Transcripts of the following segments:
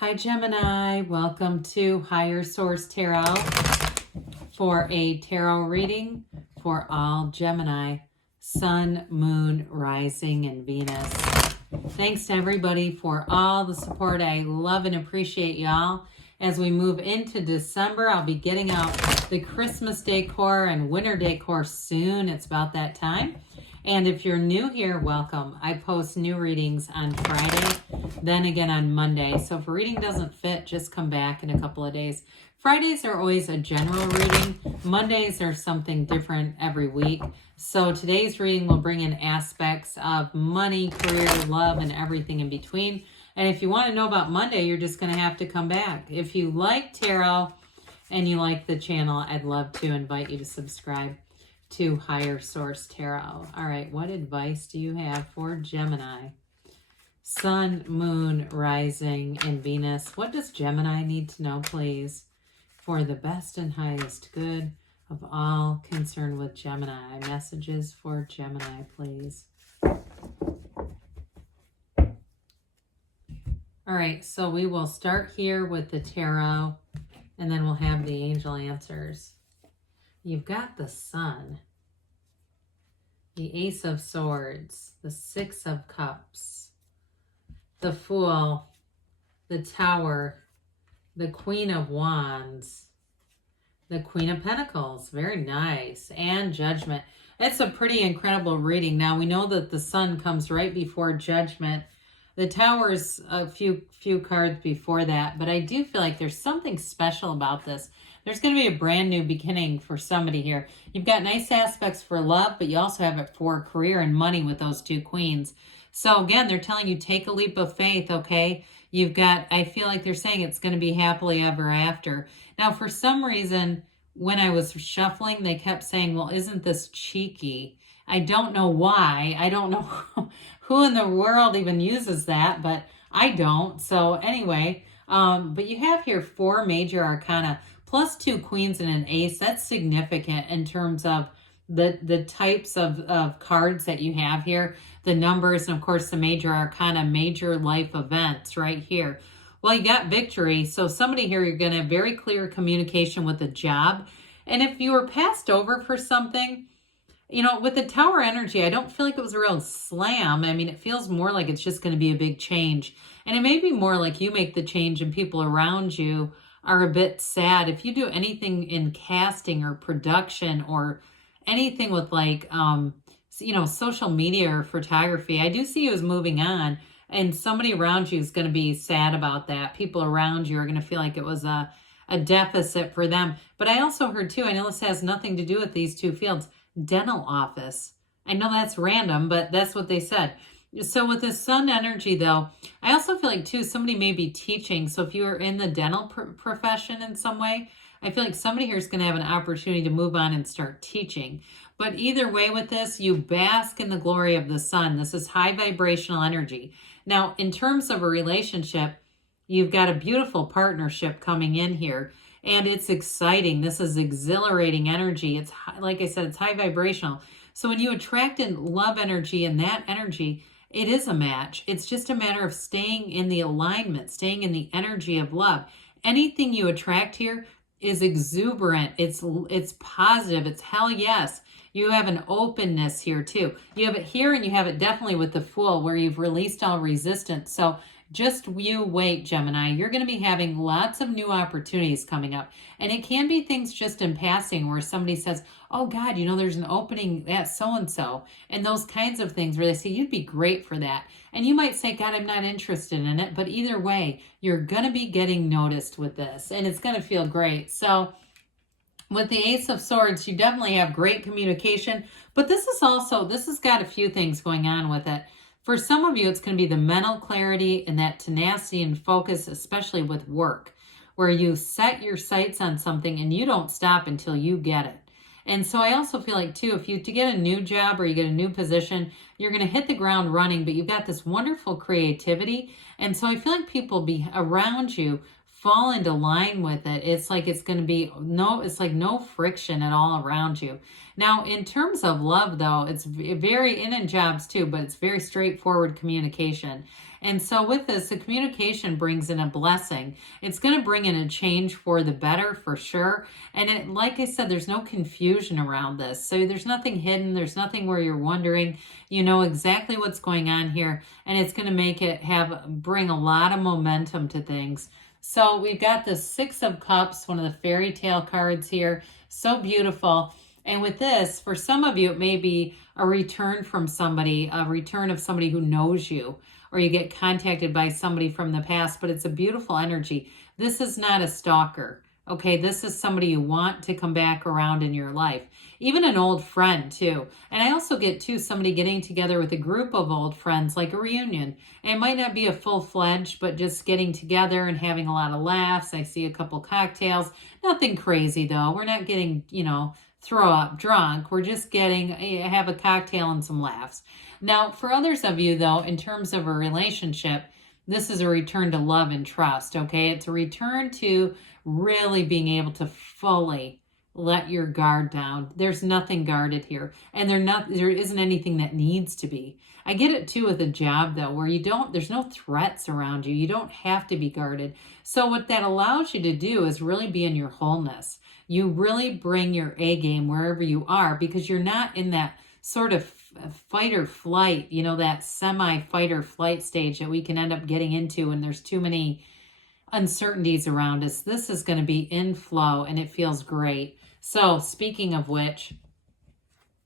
Hi Gemini, welcome to Higher Source Tarot for a tarot reading for all Gemini, Sun, Moon, Rising, and Venus. Thanks to everybody for all the support. I love and appreciate y'all. As we move into December, I'll be getting out the Christmas decor and winter decor soon. It's about that time. And if you're new here, welcome. I post new readings on Friday, then again on Monday. So if a reading doesn't fit, just come back in a couple of days. Fridays are always a general reading. Mondays are something different every week. So today's reading will bring in aspects of money, career, love, and everything in between. And if you want to know about Monday, you're just going to have to come back. If you like tarot and you like the channel, I'd love to invite you to subscribe to Higher Source Tarot. All right, what advice do you have for Gemini? Sun, Moon, Rising, and Venus. What does Gemini need to know, please, for the best and highest good of all concerned with Gemini? Messages for Gemini, please. All right, so we will start here with the tarot, and then we'll have the angel answers. You've got the Sun, the Ace of Swords, the Six of Cups, the Fool, the Tower, the Queen of Wands, the Queen of Pentacles, very nice, and Judgment. It's a pretty incredible reading. Now, we know that the Sun comes right before Judgment. The Tower's a few cards before that, but I do feel like there's something special about this. There's going to be a brand new beginning for somebody here. You've got nice aspects for love, but you also have it for career and money with those two queens. So again, they're telling you take a leap of faith, okay? You've got, I feel like they're saying it's going to be happily ever after. Now, for some reason, when I was shuffling, they kept saying, well, isn't this cheeky? I don't know why. I don't know who in the world even uses that, but I don't. So anyway, but you have here 4 major arcana plus 2 queens and an ace. That's significant in terms of the types of cards that you have here, the numbers, and of course the major arcana, major life events right here. Well, you got victory. So somebody here, you're going to have very clear communication with the job. And if you were passed over for something, you know, with the Tower energy, I don't feel like it was a real slam. I mean, it feels more like it's just going to be a big change. And it may be more like you make the change and people around you are a bit sad. If you do anything in casting or production or anything with like, you know, social media or photography, I do see you as moving on. And somebody around you is going to be sad about that. People around you are going to feel like it was a deficit for them. But I also heard too, I know this has nothing to do with these two fields, dental office. I know that's random, but that's what they said. So with the Sun energy though, I also feel like too, somebody may be teaching. So if you're in the dental profession in some way, I feel like somebody here is going to have an opportunity to move on and start teaching. But either way with this, you bask in the glory of the Sun. This is high vibrational energy. Now, in terms of a relationship, you've got a beautiful partnership coming in here. And it's exciting. This is exhilarating energy. It's, like I said, it's high vibrational. So when you attract in love energy and that energy, it is a match. It's just a matter of staying in the alignment, staying in the energy of love. Anything you attract here is exuberant. It's positive. It's hell yes. You have an openness here too. You have it here and you have it definitely with the Fool where you've released all resistance. So just you wait, Gemini. You're going to be having lots of new opportunities coming up. And it can be things just in passing where somebody says, oh God, you know, there's an opening at so-and-so. And those kinds of things where they say, you'd be great for that. And you might say, God, I'm not interested in it. But either way, you're going to be getting noticed with this. And it's going to feel great. So with the Ace of Swords, you definitely have great communication. But this has got a few things going on with it. For some of you, it's going to be the mental clarity and that tenacity and focus, especially with work, where you set your sights on something and you don't stop until you get it. And so I also feel like, too, if you to get a new job or you get a new position, you're going to hit the ground running, but you've got this wonderful creativity. And so I feel like people be around you fall into line with it, it's like it's going to be it's like no friction at all around you. Now, in terms of love, though, it's very, and in jobs too, but it's very straightforward communication. And so with this, the communication brings in a blessing. It's going to bring in a change for the better, for sure. And like I said, there's no confusion around this. So there's nothing hidden. There's nothing where you're wondering. You know exactly what's going on here. And it's going to make it bring a lot of momentum to things. So we've got the Six of Cups, one of the fairy tale cards here. So beautiful. And with this, for some of you, it may be a return from somebody, a return of somebody who knows you, or you get contacted by somebody from the past, but it's a beautiful energy. This is not a stalker, okay? This is somebody you want to come back around in your life. Even an old friend, too. And I also get, too, somebody getting together with a group of old friends, like a reunion. And it might not be a full-fledged, but just getting together and having a lot of laughs. I see a couple cocktails. Nothing crazy, though. We're not getting, throw up drunk. We're just have a cocktail and some laughs. Now, for others of you, though, in terms of a relationship, this is a return to love and trust, okay? It's a return to really being able to fully let your guard down. There's nothing guarded here, and there isn't anything that needs to be. I get it, too, with a job, though, where there's no threats around you. You don't have to be guarded. So what that allows you to do is really be in your wholeness. You really bring your A game wherever you are, because you're not in that sort of fight or flight, that semi-fight or flight stage that we can end up getting into when there's too many uncertainties around us. This is going to be in flow, and it feels great. So speaking of which,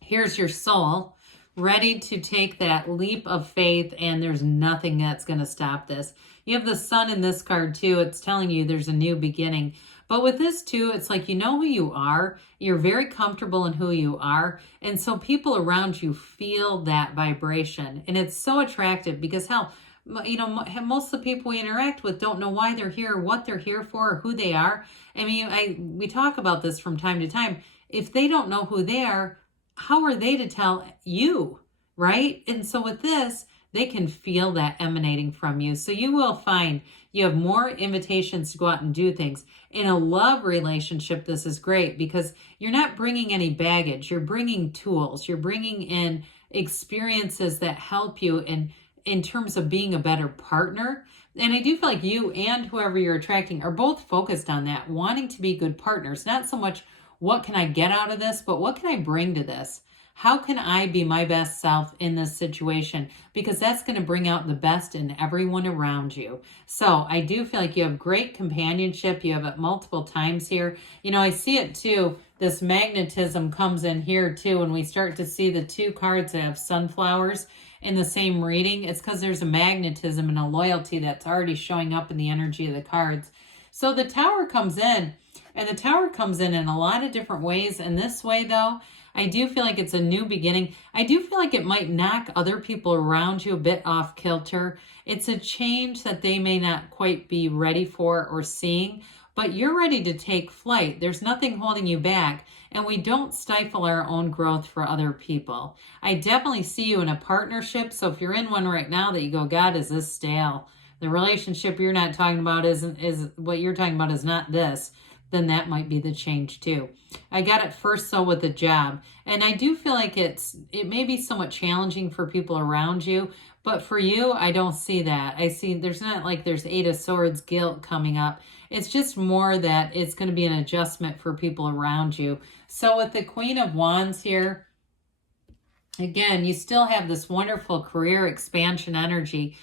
here's your soul ready to take that leap of faith, and there's nothing that's going to stop this. You have the Sun in this card too. It's telling you there's a new beginning. But with this too, it's like you know who you are. You're very comfortable in who you are. And so people around you feel that vibration. And it's so attractive because hell, most of the people we interact with don't know why they're here, what they're here for, or who they are. I mean, we talk about this from time to time. If they don't know who they are, how are they to tell you, right? And so with this, they can feel that emanating from you. So you will find you have more invitations to go out and do things. In a love relationship, this is great because you're not bringing any baggage. You're bringing tools. You're bringing in experiences that help you in terms of being a better partner. And I do feel like you and whoever you're attracting are both focused on that, wanting to be good partners. Not so much what can I get out of this, but what can I bring to this? How can I be my best self in this situation? Because that's going to bring out the best in everyone around you. So I do feel like you have great companionship. You have it multiple times here. I see it too. This magnetism comes in here too. When we start to see the two cards that have sunflowers in the same reading, it's because there's a magnetism and a loyalty that's already showing up in the energy of the cards. So the Tower comes in, and the Tower comes in a lot of different ways. And this way, though, I do feel like it's a new beginning. I do feel like it might knock other people around you a bit off kilter. It's a change that they may not quite be ready for or seeing, but you're ready to take flight. There's nothing holding you back, and we don't stifle our own growth for other people. I definitely see you in a partnership, so if you're in one right now that you go, God, is this stale? The relationship you're not talking about is what you're talking about is not this. Then that might be the change too. I got it first though with the job. And I do feel like it may be somewhat challenging for people around you, but for you, I don't see that. I see there's not like there's Eight of Swords guilt coming up. It's just more that it's going to be an adjustment for people around you. So with the Queen of Wands here, again, you still have this wonderful career expansion energy.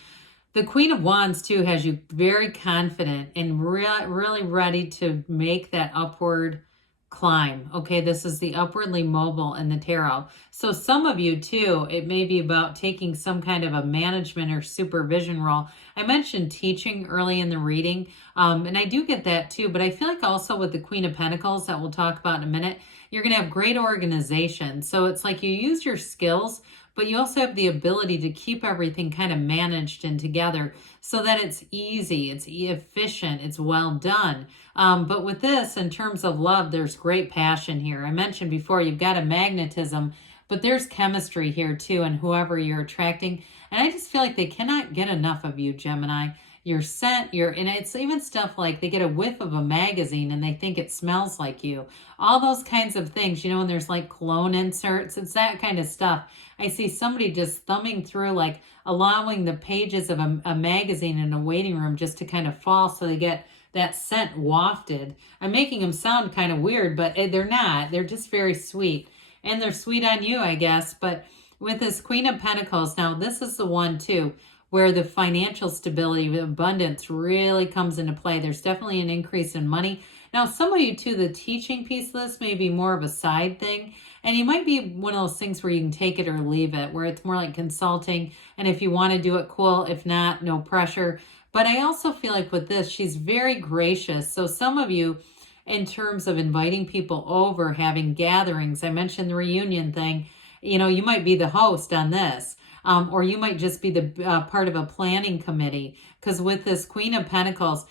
The Queen of Wands, too, has you very confident and really ready to make that upward climb. Okay, this is the upwardly mobile in the tarot. So some of you, too, it may be about taking some kind of a management or supervision role. I mentioned teaching early in the reading, and I do get that, too. But I feel like also with the Queen of Pentacles that we'll talk about in a minute, you're going to have great organization. So it's like you use your skills, but you also have the ability to keep everything kind of managed and together so that it's easy, it's efficient, it's well done. But with this, in terms of love, there's great passion here. I mentioned before, you've got a magnetism, but there's chemistry here too, and whoever you're attracting. And I just feel like they cannot get enough of you, Gemini. your scent, and it's even stuff like they get a whiff of a magazine and they think it smells like you. All those kinds of things, when there's like cologne inserts, it's that kind of stuff. I see somebody just thumbing through, like allowing the pages of a magazine in a waiting room just to kind of fall so they get that scent wafted. I'm making them sound kind of weird, but they're not. They're just very sweet. And they're sweet on you, I guess. But with this Queen of Pentacles, now this is the one too, where the financial stability, the abundance really comes into play. There's definitely an increase in money. Now, some of you too, the teaching piece of this may be more of a side thing. And you might be one of those things where you can take it or leave it, where it's more like consulting. And if you want to do it, cool. If not, no pressure. But I also feel like with this, she's very gracious. So some of you, in terms of inviting people over, having gatherings, I mentioned the reunion thing, you might be the host on this. Or you might just be the part of a planning committee. Because with this Queen of Pentacles,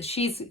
she's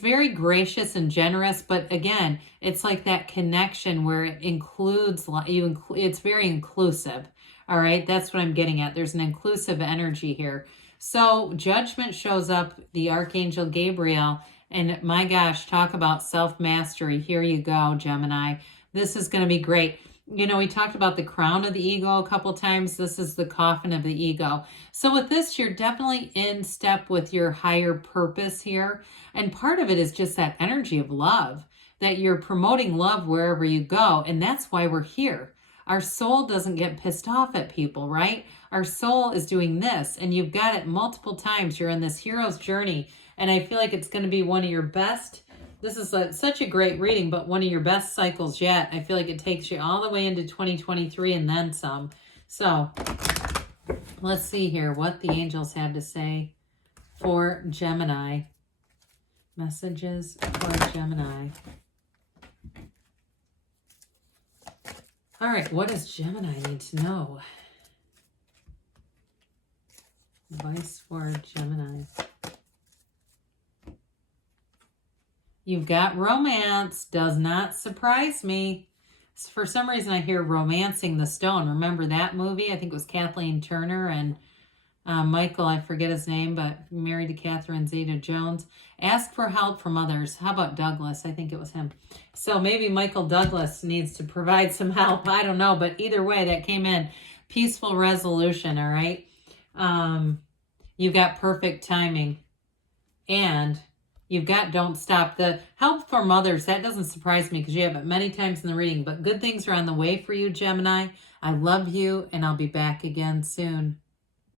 very gracious and generous. But again, it's like that connection where it includes you. It's very inclusive. All right, that's what I'm getting at. There's an inclusive energy here. So Judgment shows up, the Archangel Gabriel, and my gosh, talk about self-mastery. Here you go, Gemini. This is going to be great. We talked about the crown of the ego a couple times. This is the coffin of the ego. So with this, you're definitely in step with your higher purpose here. And part of it is just that energy of love, that you're promoting love wherever you go. And that's why we're here. Our soul doesn't get pissed off at people, right? Our soul is doing this, and you've got it multiple times. You're in this hero's journey, and I feel like it's going to be one of your best. This is such a great reading, but one of your best cycles yet. I feel like it takes you all the way into 2023 and then some. So let's see here what the angels had to say for Gemini. Messages for Gemini. All right, what does Gemini need to know? Advice for Gemini. You've got romance. Does not surprise me. For some reason, I hear Romancing the Stone. Remember that movie? I think it was Kathleen Turner and Michael, I forget his name, but married to Catherine Zeta-Jones. Ask for help from others. How about Douglas? I think it was him. So maybe Michael Douglas needs to provide some help. I don't know, but either way, that came in. Peaceful resolution, all right? You've got perfect timing. And you've got don't stop. The help from others, that doesn't surprise me because you have it many times in the reading. But good things are on the way for you, Gemini. I love you, and I'll be back again soon.